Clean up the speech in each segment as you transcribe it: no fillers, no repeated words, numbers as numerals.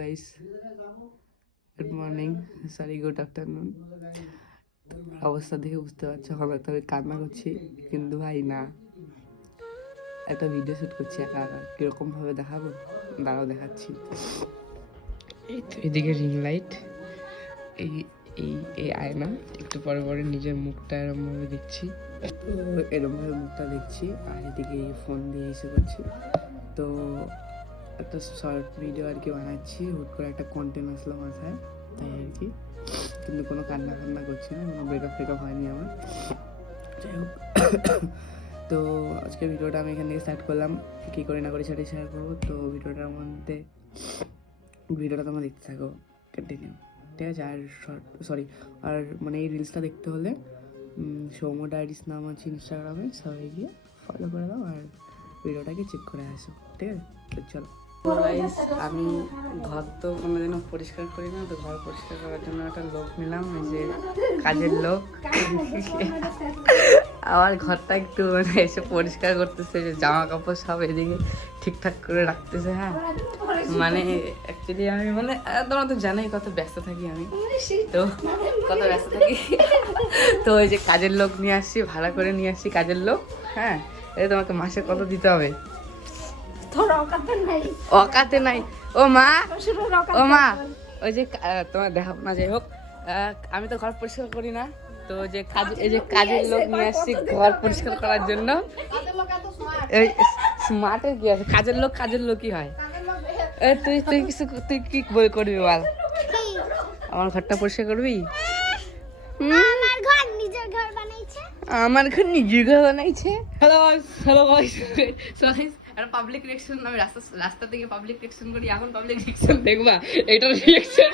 Guys, good morning, sorry good afternoon. অবস্থা দেখে বুঝতে পারছো আমি একটা কান্না করছি, কিন্তু ভাই না, একটা ভিডিও শ্যুট করছি একা একা। কিরকম ভাবে দেখাবো, দাঁড়াও দেখাচ্ছি। এই তো এদিকে রিং লাইট, এই এই এই আয়না, একটু পরে পরে নিজের মুখটা এরমভাবে দেখছি, তো এরমভাবে মুখটা দেখছি, আর এদিকে ফোন দিয়ে এসে করছি। তো একটা শর্ট ভিডিও আর কি বানাচ্ছি, হুট করে একটা কন্টেন্ট আসলো মাথায়, তাই আর কি। কিন্তু কোনো কান্না ফান্না করছি না, কোনো ব্রেকআপ ফ্রেকআপ হয়নি আমার। যাই হোক, তো আজকে ভিডিওটা আমি এখান থেকে স্টার্ট করলাম। কী করে না করে সেটাই শেয়ার করবো। তো ভিডিওটার মধ্যে ভিডিওটা তোমরা দেখতে থাকো কন্টিনিউ, ঠিক আছে? আর আর মানে এই রিলসটা দেখতে হলে সৌম্য ডায়েরিস নাম আছে ইনস্টাগ্রামে, সবাই গিয়ে ফলো করে দাও আর ভিডিওটাকে চেক করে আসো, ঠিক আছে? তো চলো। আমি ঘর তো কোনোদিনও পরিষ্কার করি না, তো ঘর পরিষ্কার করার জন্য একটা লোক নিলাম, এই যে কাজের লোক। আমার ঘরটা একটু মানে এসে পরিষ্কার করতেছে, যে জামা কাপড় সব এদিকে ঠিকঠাক করে রাখতেছে। হ্যাঁ, মানে অ্যাকচুয়ালি আমি মানে তোমরা তো জানোই কত ব্যস্ত থাকি আমি, তো কত ব্যস্ত থাকি। তো ওই যে কাজের লোক নিয়ে আসছি, ভাড়া করে নিয়ে আসছি কাজের লোক। হ্যাঁ, এই তোমাকে মাসে কত দিতে হবে? অকাতে নাই। ও মা, ও মা, ওই যে তোমার দেখাবো না, যাই হোক, আমি তো ঘর পরিষ্কার করি না, তো যে কাজ, এই যে কাজের লোক নিয়ে আসছি ঘর পরিষ্কার করার জন্য। এই স্মার্টের কি আছে? কাজের লোকই হয়। তুই কি বই করবি বল? আমার ঘরটা পরিষ্কার করবি? আমার ঘর নিজের ঘর বানাইছে। হ্যালো গাইস, একটা পাবলিক রিঅ্যাকশন, আমি রাস্তা থেকে পাবলিক রিঅ্যাকশন করি, এখন পাবলিক রিঅ্যাকশন দেখবা, এটার রিঅ্যাকশন।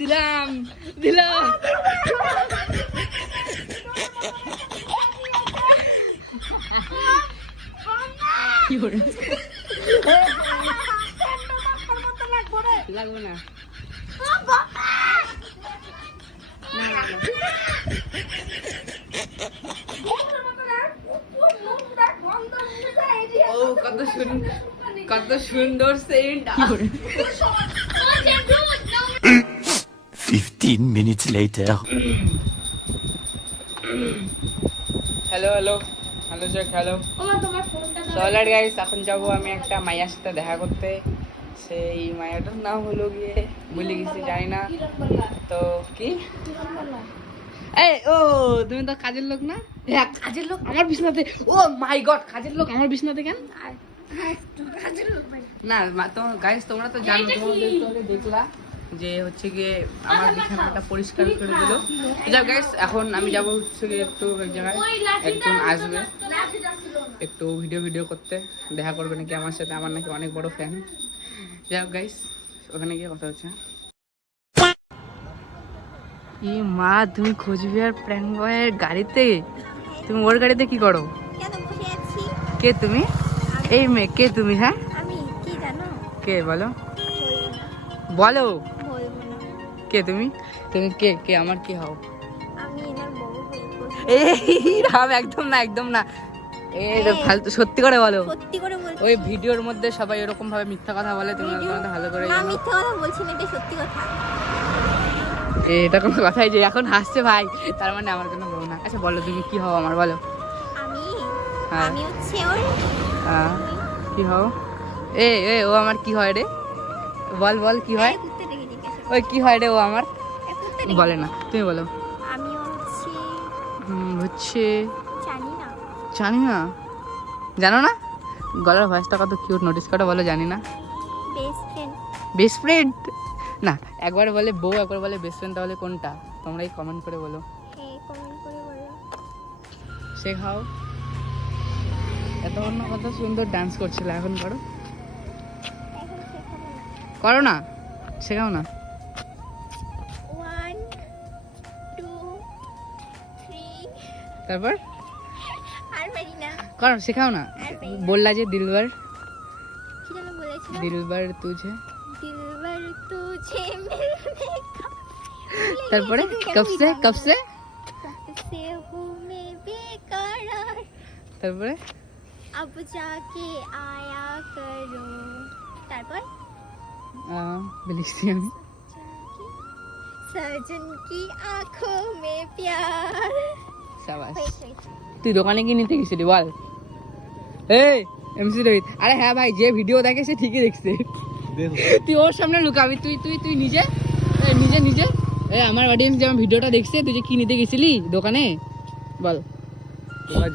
দিলাম কি করে লাগবে না। ও কত সুন্দর সেন্ট। 15 minutes later. হ্যালো চলার গাইস, এখন যাবো আমি একটা মাইয়ার সাথে দেখা করতে। সেই মায়াটার নাম হলো গিয়ে ভুলে গেছি, জানি না। তো কি এই, ও তুমি তো কাজের লোক না? হ্যাঁ, কাজের লোক আমার বিছনাতে। ও মাই গড, কাজের লোক আমার বিছনাতে কেন? না তো গাইস, তোমরা তো জানো, তোমরা দেখলা যে হচ্ছে গিয়ে আমার বিছানাটা পরিষ্কার করে দিল। যাক গাইস, এখন আমি যাবো হচ্ছে গিয়ে একটু এক জায়গায়, একজন আসবে একটু ভিডিও করতে, দেখা করবে নাকি আমার সাথে, আমার নাকি অনেক বড় ফ্যান। যাক গাইস, ওখানে গিয়ে কথা হচ্ছে। ই মা, তুমি কোচবিহার প্র্যাঙ্ক বয়ের গাড়িতে? তুমি ওর গাড়িতে কি করো? কে তুমি? এই মেয়ে কে তুমি? হ্যাঁ, কে বলো বলো, কে তুমি? তুমি কে আমার কি হও? এই রাম, একদম না, ফালতু, সত্যি করে বলো। ওই ভিডিওর মধ্যে সবাই এরকম ভাবে মিথ্যা কথা বলে, তুমি ভালো করে জানো। মিথ্যা কথা বলছি না, এটা সত্যি কথা। এটা কোনো কথাই যে এখন হাসছে ভাই, তার মানে আমার কোনো বউ না। আচ্ছা বলো, তুমি কি হও আমার, বলো। আমি হচ্ছে ওর কি হও? এ ও আমার কি হয় রে? বল কি হয়? ওই কি হয় রে ও আমার? বলে না, তুমি বলো। আমি হচ্ছে জানি না। জানো না? গলার ভয়েসটা কত কিউট, নোটিস করো, বলো জানি না। বেস্ট ফ্রেন্ড না, একবার বলে বউ, একবার বলে বেস্ট ফ্রেন্ড, তাহলে কোনটা? তোমরাই কমেন্ট করে বলো। শেখাও, এতক্ষণ কত সুন্দর ডান্স করছিল, এখন করো না, শেখাও না। 1 2 3 তারপর আর পারি না, করো, শেখাও না। বললা যে দিলবার, কি যেন বলেছিলাম? দিলবার তুঝে মিলনে কা। তারপরে কবসে से हूँ मैं बेकार। তারপরে अब जाके आया करो তারপর লিখছি আমি सजन की आंखों में प्यार শাবাশ wait wait তুই দোকানে কি নিতে গেছিলি বল এই এমসি রোহিত আরে হ্যাঁ ভাই যে ভিডিও দেখে সে ঠিকই দেখছে তুই ওর সামনে লুকাবি তুই তুই তুই নিজে নিজে নিজে এই আমার অডিয়েন্স যে আমার ভিডিওটা দেখছে তুই যে কি নিতে গেছিলি দোকানে বল তোমরা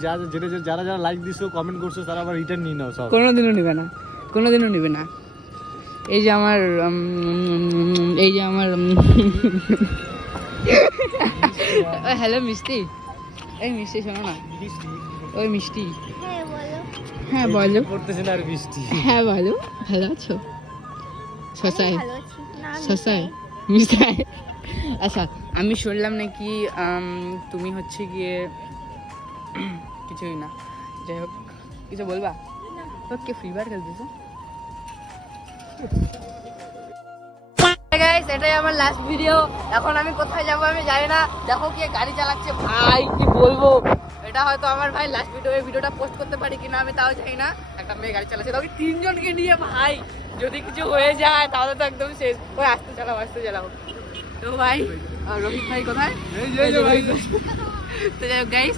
যারা যারা লাইক দিছো কমেন্ট করছো তারা আবার রিটার্ন নিয়ে নাও সব কোনোদিনও নেবে না কোনোদিনও নেবে না এই যে আমার হ্যালো মিষ্টি এই মিষ্টি শোনো না ওই মিষ্টি হ্যাঁ বলো হ্যাঁ বলো করতেছে না আর বৃষ্টি হ্যাঁ বলো ভালো আছো শশায় ভালো আছি না শশায় মিষ্টায় আচ্ছা আমি শুনলাম নাকি তুমি হচ্ছে গিয়ে কিছুই না যাই হোক কিছু বলবা ওকে ফ্রি ফায়ার খেলতেছো গাইস এটাই আমার লাস্ট ভিডিও এখন আমি কোথায় যাবো আমি জানি না দেখো কি গাড়ি চালাচ্ছে ভাই কি বলবো এটা হয়তো আমার ভাই লাস্ট ভিডিও এই ভিডিওটা পোস্ট করতে পারি কিনা আমি তাও জানি না একটা মেয়ে গাড়ি চালাচ্ছে তবে তিনজনকে নিয়ে ভাই যদি কিছু হয়ে যায় তাহলে তো একদম শেষ ওই আসতে চালাও তো ভাই রোহিত ভাই কোথায় এই যে ভাই তো যাই হোক গাইস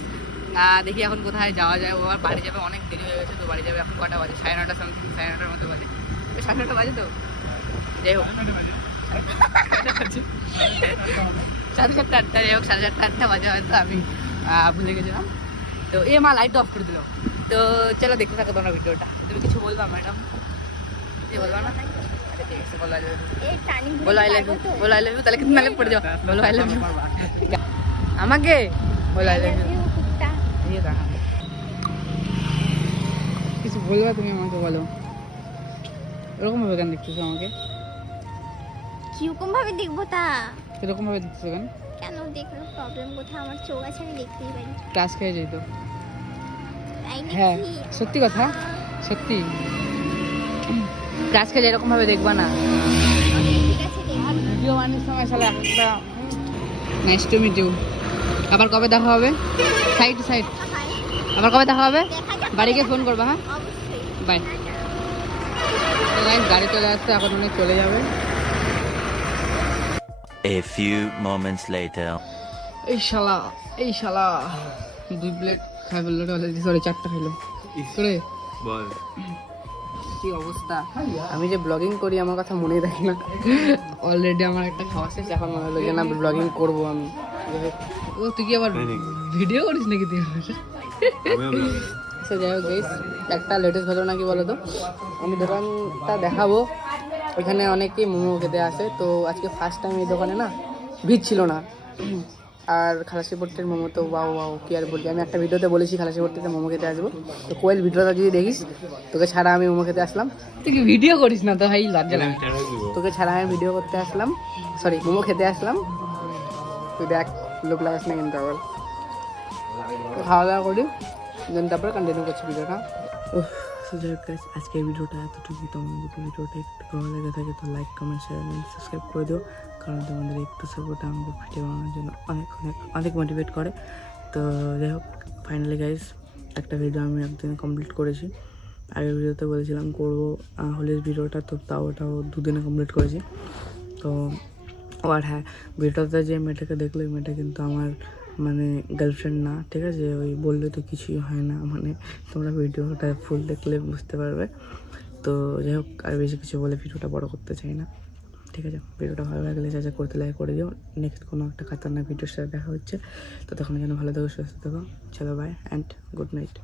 দেখি এখন কোথায় যাওয়া যায় ও আর বাড়ি যাবে অনেক দেরি হয়ে গেছে তো বাড়ি যাবে এখন কটা বাজে 9:30 সামথিং 9:30 মতো বাজে 9:30 বাজে তো যাই হোক 7:30 যাই হোক 7:30 বাজে হয়তো আমি ভুলে গেছিলাম তো এ মা লাইট অফ করে দিল তো চলো দেখতে থাকো তোমরা ভিডিওটা তুমি কিছু বলবা ম্যাডাম কিছু বলবা না আচ্ছা ঠিক আছে বলো এই টানি বলো আই লাভ ইউ বলো আই লাভ ইউ তাহলে কিন্তু নালে পড়ে যাও বলো আই লাভ ইউ আমাকে বলো আই লাভ ইউ কুত্তা কিছু বলবা তুমি আমাকে বলো এরকম ভাবে কেন দেখতেছো আমাকে কিরকম ভাবে দেখবো তা এরকম ভাবে দেখতেছো কেন কেন দেখলো প্রবলেম কোথায় আমার চোখ আছে আমি দেখতেই পারি ক্লাস খেয়ে যেত তাই হ্যাঁ নাকি সত্যি কথা সত্যি ক্লাস খেয়ে এরকম ভাবে দেখবা না ঠিক আছে দেখবো ভিডিও বানানোর সময় শালা একটা নাইস টু মিট ইউ আবার কবে দেখা হবে সাইড হাই আবার কবে দেখা হবে দেখা যাক বাড়িকে ফোন করবা হ্যাঁ অবশ্যই বাই তো গাইস গাড়ি চলে আসছে এখন উনি চলে যাবে A few moments later. এই শালা 2 প্লেট খাই ফেললো অলরেডি সরি 4টা খাইলো করে বল কি অবস্থা আমি যে ব্লগিং করি আমার কথা মনেই থাকে না অলরেডি আমার একটা খাওয়া শেষ এখন মনে হলো যে না ব্লগিং করবো আমি ও তুই কি আবার ভিডিও করিস নাকি তুই আচ্ছা যাই হোক গাইস একটা লেটেস্ট ঘটনা কি বলো তো আমি দোকানটা দেখাবো ওইখানে অনেকেই মোমো খেতে আসে তো আজকে ফার্স্ট টাইম এই দোকানে না ভিড় ছিল না আর খালাসিপট্টির মোমো তো ওয়াও কি আর বলবি আমি একটা ভিডিওতে বলেছি খালাসিপট্টিতে মোমো খেতে আসবো তো কোয়েল ভিডিওটা যদি দেখিস তোকে ছাড়া আমি মোমো খেতে আসলাম তুই কি ভিডিও করিস না তো ভাই লজ্জা লাগে তোকে ছাড়া আমি ভিডিও করতে আসলাম সরি মোমো খেতে আসলাম তুই দেখ লোক লাগাস না কিন্তু আবার তো খাওয়া দাওয়া করি দেন তারপরে কন্টিনিউ করছি ভিডিওটা আজকের ভিডিওটা এতটুকু তোমার যদি ভিডিওটা একটু ভালো লেগে থাকে তো লাইক কমেন্ট শেয়ার এবং সাবস্ক্রাইব করে দিও কারণ তোমাদের একটু সাপোর্ট আমাদের ভিডিও বানানোর জন্য অনেক মোটিভেট করে তো যাই হোক ফাইনালি গাইস একটা ভিডিও আমি একদিনে কমপ্লিট করেছি আগের ভিডিওতে বলেছিলাম করবো হোলির ভিডিওটা তো ওটাও 2 দিনে কমপ্লিট করেছি তো আর হ্যাঁ ভিডিওতে যে মেয়েটাকে দেখলো ওই মেয়েটা কিন্তু আমার মানে গার্লফ্রেন্ড না ঠিক আছে ওই বললে তো কিছুই হয় না মানে তোমরা ভিডিওটা ফুল দেখলে বুঝতে পারবে তো যাই হোক আর বেশি কিছু বলে ভিডিওটা বড় করতে চাই না ঠিক আছে ভিডিওটা ভালো লাগলে যা যা করতে লাগে করে দিও নেক্সট কোনো একটা খাতারনাক ভিডিওর সাথে দেখা হচ্ছে তো তখন যেন ভালো থাকো সুস্থ থাকো চলো বাই অ্যান্ড গুড নাইট